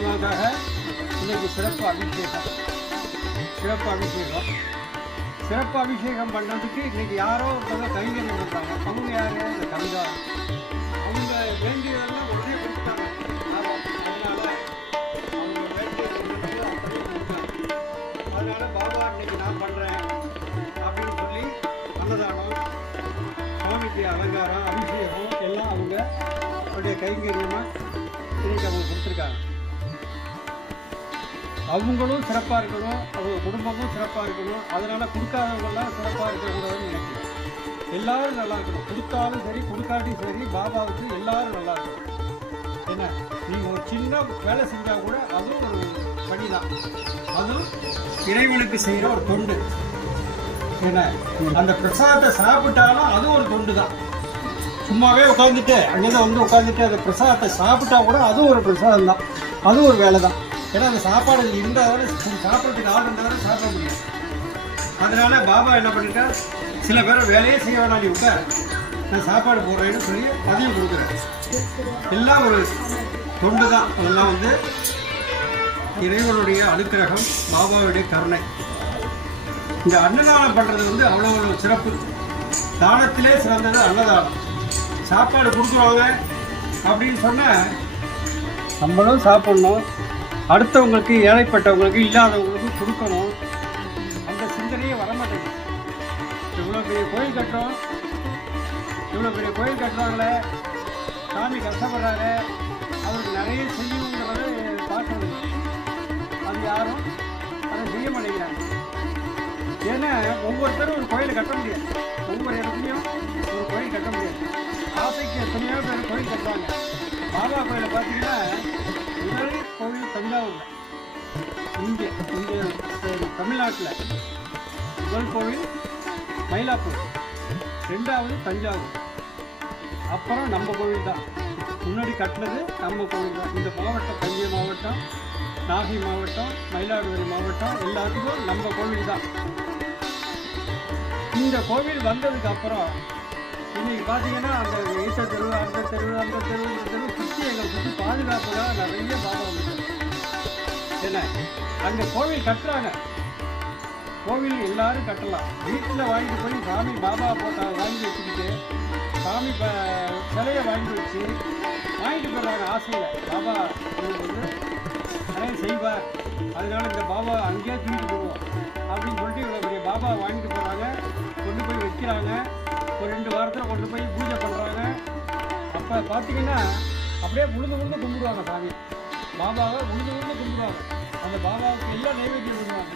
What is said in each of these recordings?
ஆத்மாக்காக இன்னைக்கு சிறப்பு அபிஷேகம் பண்ணுறதுக்கு இன்னைக்கு யாரோ ஒருத்தவங்க கைங்கரியம் பண்ணுறாங்க. அவங்க யார்? இந்த கவிதா. அவங்க வேண்டியதெல்லாம் உடனே கொடுத்துட்டாங்க. அதனால அவங்க வேண்டியது அப்படியே கொடுத்தாங்க. அதனால பாபா இன்னைக்கு நான் பண்ணுறேன் அப்படின்னு சொல்லி அன்னதானம், சுவாமிக்கு அலங்காரம், அபிஷேகம் எல்லாம் அவங்க அவருடைய கைங்கரியமாக இன்னைக்கு அவங்க கொடுத்துருக்காங்க. அவங்களும் சிறப்பாக இருக்கணும், அவங்க குடும்பமும் சிறப்பாக இருக்கணும். அதனால் கொடுக்காதவங்கெல்லாம் சிறப்பாக இருக்கக்கூடாதுன்னு நினைக்கிறேன். எல்லோரும் நல்லா இருக்கணும். கொடுத்தாலும் சரி கொடுக்காட்டியும் சரி பாபாவுக்கு எல்லோரும் நல்லா இருக்கணும். என்ன, நீங்கள் ஒரு சின்ன வேலை செஞ்சால் கூட அதுவும் ஒரு பணி தான். அதுவும் இறைவனுக்கு செய்கிற ஒரு தொண்டு. என்ன, அந்த பிரசாதத்தை சாப்பிட்டாலும் அதுவும் ஒரு தொண்டு தான். சும்மாவே உட்காந்துட்டு அங்கேதான் வந்து உட்காந்துட்டு அந்த பிரசாதத்தை சாப்பிட்டா கூட அதுவும் ஒரு பிரசாதம் தான், அதுவும் ஒரு வேலை தான். ஏன்னா அந்த சாப்பாடு இருந்தால் சாப்பிட்றதுக்கு ஆள் இருந்தால் தானே சாப்பிட முடியும். அதனால பாபா என்ன பண்ணிட்டா, சில பேர் வேலையே செய்ய வேணாம், நீ விட்டா நான் சாப்பாடு போடுறேன்னு சொல்லி அதையும் கொடுக்குறேன். எல்லாம் ஒரு தொண்டு தான். அதெல்லாம் வந்து இறைவனுடைய அனுக்கிரகம், பாபாவுடைய கருணை. இந்த அன்னதானம் பண்ணுறது வந்து அவ்வளோ சிறப்பு. தானத்திலே சிறந்தது அன்னதானம். சாப்பாடு கொடுக்குறவங்க அப்படின்னு சொன்னால் நம்மளும் சாப்பிட்ணும், அடுத்தவங்களுக்கு, ஏழைப்பட்டவங்களுக்கு, இல்லாதவங்களுக்கு கொடுக்கணும். அந்த சிந்தனையே வரமாட்டேங்குது. இவ்வளோ பெரிய கோயில் கட்டுறாங்களே, சாமி கஷ்டப்படுறாரு, அவருக்கு நிறைய செய்யணுங்கிறத பார்க்கணும். அது யாரும் அதை செய்ய மாட்டேங்கிறாங்க. ஏன்னா ஒவ்வொருத்தரும் ஒரு கோயிலை கட்ட முடியாது, ஒவ்வொரு இடத்துலையும் ஒரு கோயில் கட்ட முடியாது. ஆசைக்கு எத்தனையோ பேர் கோயில் கட்டுறாங்க. பாபா கோயிலை பார்த்தீங்கன்னா முதல் கோவில் தஞ்சாவூரில், இங்கே தமிழ்நாட்டில் முதல் கோவில் மயிலாப்பூர், ரெண்டாவது தஞ்சாவூர், அப்புறம் நம்ம கோவில் தான். முன்னாடி கட்டினது நம்ம கோவில் தான். இந்த மாவட்டம், தஞ்சை மாவட்டம், நாகை மாவட்டம், மயிலாடுதுறை மாவட்டம் எல்லாத்துக்கும் நம்ம கோவில் தான். இந்த கோவில் வந்ததுக்கு அப்புறம் இன்னைக்கு பார்த்தீங்கன்னா அந்த ஈட்ட தெருவு, அந்த தெருவு, இந்த தெருவு சுற்றி எங்களை சுற்றி பாதுகாப்புக்காக நிறைய பாபா வந்துட்டாங்க. என்ன, அங்கே கோவில் கட்டுறாங்க. கோவில் எல்லாரும் கட்டலாம். வீட்டில் வாங்கிட்டு போய் சாமி பாபா போட்டா வாங்கி வச்சுக்கிட்டு சாமி சிலையை வாங்கி வச்சு வாங்கிட்டு போடுறாங்க ஆசையில். பாபா வந்து நிறைய செய்வார், அதனால இந்த பாபா அங்கேயே தூக்கிட்டு போடுவோம் அப்படின்னு சொல்லிட்டு இவ்வளோ பெரிய பாபா வாங்கிட்டு போகிறாங்க, கொண்டு போய் வைக்கிறாங்க. ஒரு 2 வாரத்தில் கொண்டு போய் பூஜை பண்ணுறாங்க. அப்போ பார்த்தீங்கன்னா அப்படியே உழுந்து கும்பிடுவாங்க சாமி. பாபாவை உழுந்து கும்பிடுவாங்க. அந்த பாபாவுக்கு எல்லாம் நைவேத்தியம் பண்ணுவாங்க.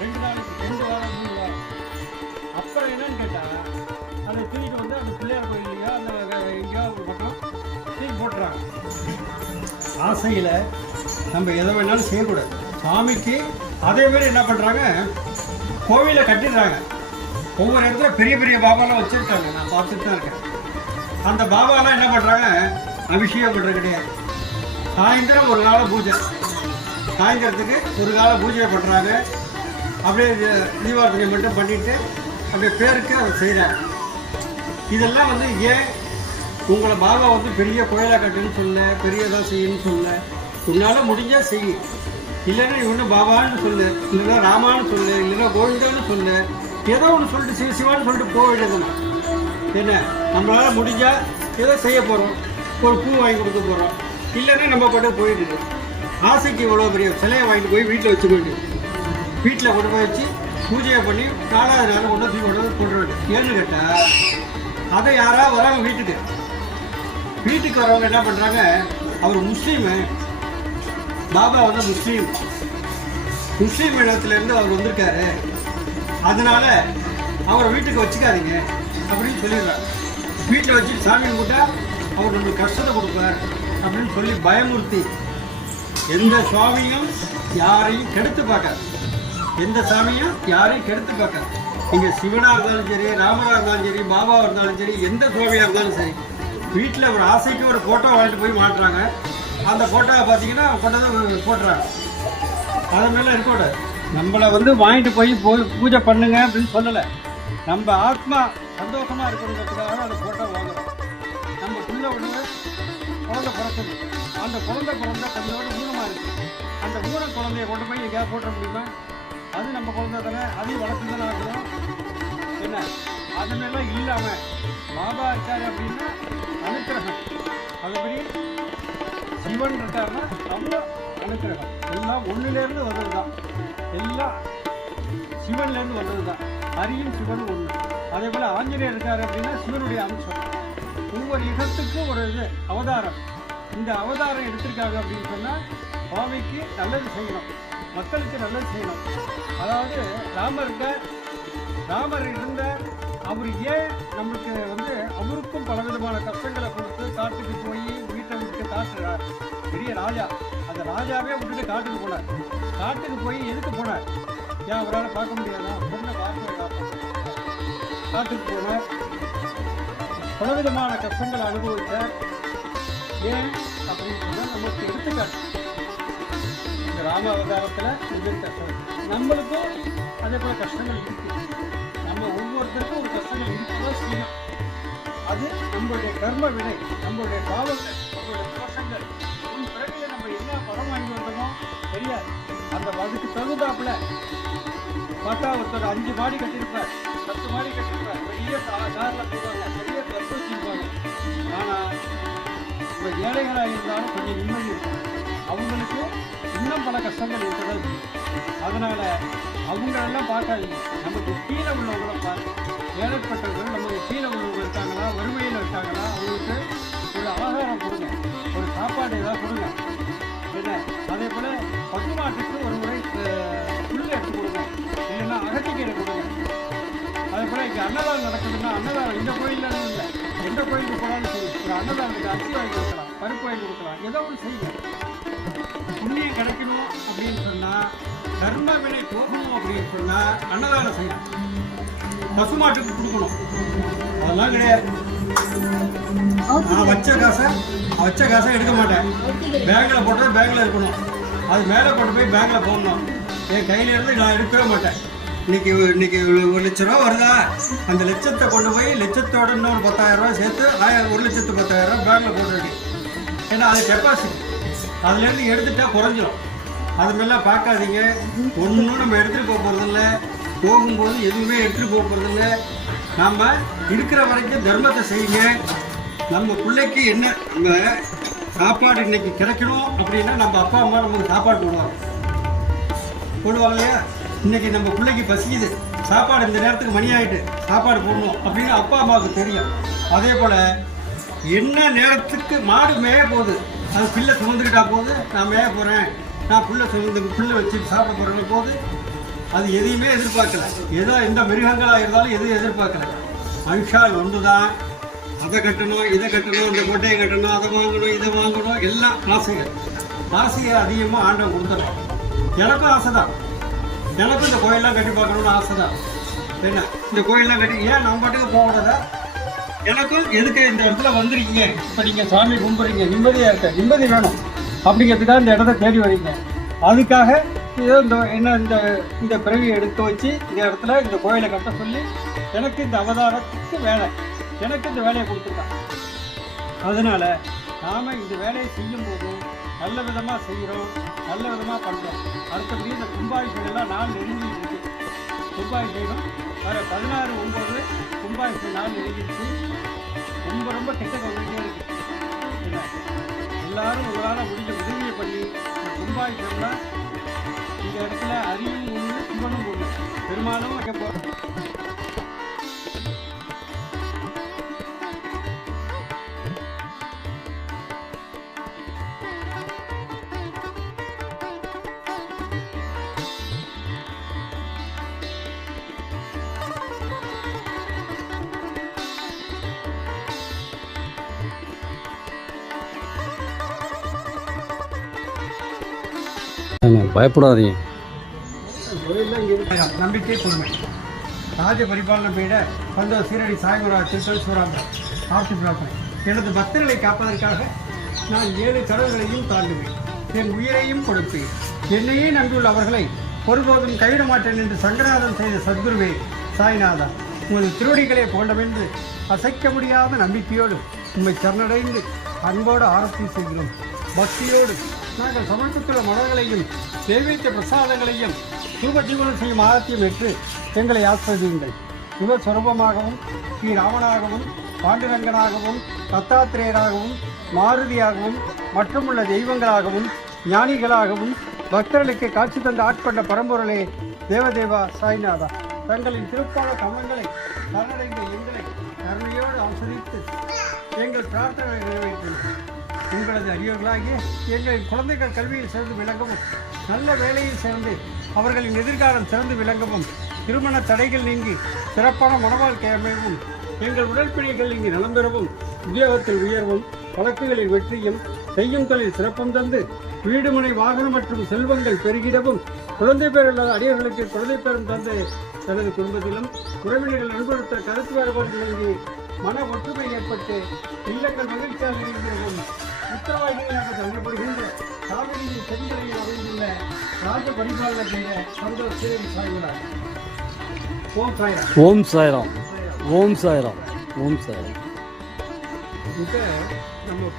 2 நாளைக்கு, 2 வாரம், 3 வாரம். அப்புறம் என்னன்னு கேட்டால் அதை தூக்கிட்டு வந்து அந்த பிள்ளையார் கோயிலையோ அந்த எங்கேயோ ஒரு பக்கம் தூக்கி போட்டுறாங்க. ஆசையில் நம்ம எதை வேணாலும் செய்யக்கூடாது சாமிக்கு. அதேமாரி என்ன பண்ணுறாங்க, கோவிலை கட்டிடுறாங்க. ஒவ்வொரு இடத்துல பெரிய பெரிய பாபாலாம் வச்சுருக்காங்க, நான் பார்த்துட்டு தான் இருக்கேன். அந்த பாபாலாம் என்ன பண்ணுறாங்க, அபிஷேகம் பண்ணுறது கிடையாது. சாயந்தரம் ஒரு கால பூஜை, சாயந்தரத்துக்கு ஒரு கால பூஜை பண்ணுறாங்க. அப்படியே தீபாவளி மட்டும் பண்ணிவிட்டு அப்படியே பேருக்கு அதை செய்கிறாங்க. இதெல்லாம் வந்து ஏன் உங்களை பாபா வந்து பெரிய கோயிலாக கட்டுன்னு சொல்ல, பெரியதாக செய்யணும்னு சொல்ல, உன்னால் முடிஞ்சால் செய்ய. இல்லைன்னா இவனு பாபான்னு சொல்லு, இல்லைன்னா ராமான்னு சொல்லு, இல்லைன்னா கோவிந்தான்னு சொல்லு, ஏதோ ஒன்று சொல்லிட்டு சிவான்னு சொல்லிட்டு போக வேண்டியதுன்னு. என்ன, நம்மளால் முடிஞ்சால் ஏதோ செய்ய போகிறோம், ஒரு பூ வாங்கி கொடுக்க போகிறோம், இல்லைன்னா நம்ம பாட்டு போயிட்டு ஆசைக்கு இவ்வளோ பெரிய சிலையை வாங்கிட்டு போய் வீட்டில் வச்சுக்க வேண்டியது. வீட்டில் கொண்டு போய் வச்சு பூஜையை பண்ணி 4வது நாள் கொண்டு தூக்கி கொண்டு வந்து கொண்டு வேண்டியது. ஏன்னு கேட்டால் அதை யாராவது வராங்க வீட்டுக்கு வரவங்க என்ன பண்ணுறாங்க, அவர் முஸ்லீமு, பாபா வந்து முஸ்லீம் இனத்துலேருந்து அவர் வந்திருக்காரு, அதனால அவரை வீட்டுக்கு வச்சுக்காதீங்க அப்படின்னு சொல்லிடுறாங்க. வீட்டில் வச்சு சாமி கும்பிட்டா அவர் நம்மளுக்கு கஷ்டத்தை கொடுப்பார் அப்படின்னு சொல்லி பயமுறுத்தி, எந்த சுவாமியும் யாரையும் கெடுத்து பார்க்காது, எந்த சாமியும் யாரையும் கெடுத்து பார்க்காது. இங்கே சிவனாக இருந்தாலும் சரி, ராமராக இருந்தாலும் சரி, பாபாவாக இருந்தாலும் சரி, எந்த சுவாமியாக இருந்தாலும் சரி, வீட்டில் ஒரு ஆசைக்கு ஒரு ஃபோட்டோ வாங்கிட்டு போய் மாட்டுறாங்க. அந்த ஃபோட்டோவை பார்த்தீங்கன்னா கொண்டாந்து போட்டுறாங்க. அது மேலே இருக்கக்கூடாது. நம்மளை வந்து வாங்கிட்டு போய் பூஜை பண்ணுங்க அப்படின்னு சொல்லலை. நம்ம ஆத்மா சந்தோஷமாக இருக்கணுங்கிறதுக்காக அந்த ஃபோட்டோ வாங்குறோம். நம்ம பிள்ளை ஒன்று குழந்தை பிறக்கணும், அந்த குழந்தை கொஞ்சோட ஊனமாக இருக்குது, குழந்தைய கொண்டு போய் எங்கேயாவது போட்டுற முடியுமா? அது நம்ம குழந்தை தானே, அதையும் வளர்த்து தானே ஆகணும். என்ன அதனெல்லாம் இல்லாமல் பாபா இருக்காரு அப்படின்னா அனுக்கிரகம். அதுபடி சிவன் இருக்காருன்னா அவ்வளோ அனுக்கிரகம். எல்லாம் ஒன்றுலேருந்து வந்தது தான், எல்லாம் சிவன்லேருந்து வந்தது தான். ஹரியும் சிவனும் ஒன்று. அதே போல் ஆஞ்சநேயர் இருக்காரு அப்படின்னா சிவனுடைய அம்சம். ஒவ்வொரு யுகத்துக்கும் ஒரு இது அவதாரம். இந்த அவதாரம் எடுத்திருக்காங்க அப்படின்னு சொன்னால் சுவாமிக்கு நல்லது செய்யணும், மக்களுக்கு நல்லது செய்யணும். அதாவது ராமர் இருந்த அவர் ஏன் நம்மளுக்கு அவருக்கும் பலவிதமான கஷ்டங்களை கொடுத்து காட்டுக்கு போய் வீட்டை விட்டு காட்டுறார். பெரிய ராஜா, அந்த ராஜாவே விட்டுட்டு காட்டுக்கு போனார். காட்டுக்கு போய் எதுக்கு போனார்? ஏன் அவரால் பார்க்க முடியாதா? பொண்ணை காட்டுக்கு போனார். பலவிதமான கஷ்டங்களை அனுபவித்தார். ஏன் அப்படின்னு சொன்னால் நமக்கு எடுத்துக்காட்டு. இந்த ராம அவதாரத்தில் முதல் கஷ்டம். நம்மளுக்கும் அதே போல் கஷ்டங்கள் இருக்கு. நம்ம ஒவ்வொருத்தருக்கும் ஒரு கஷ்டங்கள் இருக்கதான் செய்யும். அது நம்மளுடைய கர்ம வினை, நம்மளுடைய பாவங்கள், நம்மளுடைய தோஷங்கள். பிறகு நம்ம என்ன படம் வாங்கி வந்தோமோ தெரியாது. அதுக்கு தகுந்தாப்புல பார்த்தா ஒருத்தர் 5 மாடி கட்டியிருப்பார், 10 மாடி கட்டியிருப்பார், பெரிய காரில் போவாங்க, பெரிய பஸ் வச்சுருப்பாங்க. ஆனால் இப்போ ஏழைகளாக இருந்தாலும் கொஞ்சம் நிம்மதி இருக்கும். அவங்களுக்கு இன்னும் பல கஷ்டங்கள் இருக்கதான் இருக்கும். அதனால் அவங்களெல்லாம் பார்க்காதீங்க, நமக்கு கீழே உள்ளவங்களை பார்த்து. ஏழைப்பட்டவர்கள் நமக்கு கீழே உள்ளவங்க இருக்காங்களா, வறுமையில் இருக்காங்களா, அவங்களுக்கு ஒரு ஆகாரம் கொடுங்க, ஒரு சாப்பாடு ஏதாவது கொடுங்க. என்ன அதே போல் பசுமாட்டுக்கு ஒரு முறை புல் எடுத்து கொடுங்க, இல்லைன்னா அகத்திக்கீரை கொடுங்க. அதே போல் இங்கே அன்னதானம் நடக்குதுன்னா அன்னதானம் இந்த கோயிலில் இல்லை, எந்த கோயிலுக்கு போனாலும் சரி, ஒரு அன்னதானத்துக்கு அரிசி வாங்கி கொடுக்கலாம், பருப்பு வாங்கி கொடுக்கலாம், ஏதோ ஒன்று செய்யுங்க. புண்ணியம் கிடைக்கணும் அப்படின்னு சொன்னால், கர்ம வினை போகணும் அப்படின்னு சொன்னால் அன்னதானம் செய்யலாம், பசுமாட்டுக்கு கொடுக்கணும். அதெல்லாம் கிடையாது. நான் வச்ச காசை எடுக்க மாட்டேன். பேங்கில் போட்டால் பேங்கில் இருக்கணும், அது மேலே கொண்டு போய் பேங்கில் போடணும். என் கையிலேருந்து நான் எடுக்கவே மாட்டேன். இன்னைக்கு 1 லட்ச ரூபா வருதா, அந்த லட்சத்தை கொண்டு போய் லட்சத்தோட இன்னொரு 10,000 ரூபா சேர்த்து 1,10,000 பேங்கில் போட்டுருக்கு. ஏன்னா அது கெப்பாசிட்டி, அதுலேருந்து எடுத்துட்டா குறைஞ்சிடும். அது மாதிரிலாம் பார்க்காதீங்க. ஒன்றும் நம்ம எடுத்துகிட்டு போக போகிறதில்ல, போகும்போது எதுவுமே எடுத்துகிட்டு போக போகிறதில்ல. நம்ம இருக்கிற வரைக்கும் தர்மத்தை செய்யுங்க. நம்ம பிள்ளைக்கு என்ன நம்ம சாப்பாடு இன்னைக்கு கிடைக்கணும் அப்படின்னா நம்ம அப்பா அம்மா நமக்கு சாப்பாடு போடுவாங்க இல்லையா? இன்னைக்கு நம்ம பிள்ளைக்கு பசிக்குது, சாப்பாடு இந்த நேரத்துக்கு மணி ஆகிட்டு சாப்பாடு போடணும் அப்படின்னு அப்பா அம்மாவுக்கு தெரியும். அதே போல் என்ன நேரத்துக்கு மாடு மேய போகுது, அது பிள்ளை சுமந்துக்கிட்டா போகுது, நான் மேய போகிறேன், நான் பிள்ளை வச்சுட்டு சாப்பிட போகிறேன்னு போது அது எதையுமே எதிர்பார்க்கல. ஏதோ எந்த மிருகங்களாக இருந்தாலும் எதுவும் எதிர்பார்க்கல. மனுஷால் ஒன்று தான். அதை கட்டணும், இதை கட்டணும், இந்த கொட்டையை கட்டணும், அதை வாங்கணும், இதை வாங்கணும், எல்லாம் ஆசையை அதிகமாக ஆண்டவன் கொடுத்துடலாம். எனக்கும் ஆசை தான், எனக்கும் இந்த கோயிலெலாம் கட்டி பார்க்கணுன்னு ஆசை தான். என்ன இந்த கோயிலெலாம் கட்டி ஏன் நம்ம பாட்டுக்கு போகக்கூடாதா? எனக்கும் எதுக்கு இந்த இடத்துல வந்துருக்கீங்க, இப்போ நீங்கள் சாமி கும்பிட்றீங்க, நிம்மதியாக இருக்க, நிம்மதி வேணும் அப்படிங்கிறதுக்காக இந்த இடத்த தேடி வரீங்க. அதுக்காக ஏதோ இந்த பிறவியை எடுத்து வச்சு இந்த இடத்துல இந்த கோயிலை கட்ட சொல்லி எனக்கு இந்த அவதாரத்துக்கு வேலை, எனக்கு இந்த வேலையை கொடுத்துருக்கான். அதனால் நாம் இந்த வேலையை செய்யும்போது நல்ல விதமாக செய்கிறோம், நல்ல விதமாக பண்ணுறோம். அடுத்தபடி இந்த கும்பாபிஷேகம்லாம் நாள் நெருங்கிட்டு இருக்கு. கும்பாபிஷேகம் வர 16/9 கும்பாபிஷேகம் நாள் நெருங்கிடுச்சு. ரொம்ப கிட்ட வந்துகிட்டே இருக்கு. என்ன எல்லாரும் ஒரு நாளாக முடிஞ்ச உதவியை பண்ணி இந்த கும்பாபிஷேகம்லாம் இந்த இடத்துல அரியும் ஒன்று, சிவனும் ஒன்று, பெருமாளும் வைக்க போகிறோம். பயப்படாதீங்க. நம்பிக்கை பொறுமை ராஜ பரிபாலன பீட பந்தோ சீரடி சாய்மரா திருத்தல் சூராம்பரம் ஆர்த்தி பிரார்த்தனை. எனது பக்தர்களை காப்பதற்காக நான் 7 கடல்களையும் தாண்டுவேன், என் உயிரையும் கொடுப்பேன். என்னையே நம்பியுள்ள அவர்களை ஒருபோதும் கைவிட மாட்டேன் என்று சங்கரநாதன் செய்த சத்குருவே சாய்நாதா, உமது திருவடிகளை போண்டமென்று அசைக்க முடியாத நம்பிக்கையோடு உம்மை சரணடைந்து அன்போடு ஆரத்தி செய்கிறோம். பக்தியோடு நாங்கள் சமர்ப்பித்துள்ள மலர்களையும் நெய்வேத்திய பிரசாதங்களையும் சூபஜீவனம் செய்யும் ஆரத்தியம் ஏற்று எங்களை ஆஸ்வதியுங்கள். சிவஸ்வரூபமாகவும் ஸ்ரீராமனாகவும் பாண்டுரங்கனாகவும் தத்தாத்திரேயராகவும் மாருதியாகவும் மற்றுமுள்ள தெய்வங்களாகவும் ஞானிகளாகவும் பக்தர்களுக்கு காட்சி தந்து ஆட்கொண்ட பரம்பொருளே தேவதேவா சாய்நாதா, தங்களின் திருப்பான கமலங்களை சரணடைந்த எங்களை கருணையோடு ஆசிரித்து எங்கள் பிரார்த்தனை நிறைவேற்றினோம். உங்களது அடியோர்களாகிய எங்களின் குழந்தைகள் கல்வியில் சிறந்து விளங்கவும், நல்ல வேலையில் சேர்ந்து அவர்களின் எதிர்காலம் சிறந்து விளங்கவும், திருமண தடைகள் நீங்கி சிறப்பான மனவாழ்க்கை அமையவும், எங்கள் உடற்பிணிகள் நீங்கி நலம் பெறவும், உத்தியோகத்தில் உயர்வும், வழக்குகளில் வெற்றியும், செய்யும் தொழில் சிறப்பும் தந்து வீடுமனை வாகனம் மற்றும் செல்வங்கள் பெருகிடவும், குழந்தை பேர் இல்லாத அடியவர்களுக்கு குழந்தை பேரும் தந்து தனது குடும்பத்திலும் உறவினர்கள் நண்படுத்த கருத்து வேறுபாடுகள் நீங்கி மன ஒற்றுமை ஏற்பட்டு இல்லங்கள் மகிழ்ச்சியாக இருக்கிறவும், உத்தரவாதிகளாக தள்ளப்படுகின்ற காவிரியின் செங்கரையில் அமைந்துள்ள ராஜ பரிபாலன செய்த சந்தோஷ் சேவை சாய்கிறார். ஓம் சாய்ராம். ஓம் சாய்ராம். ஓம் சாய்ராம். ஓம் சாய்ராம். இப்போ நம்ம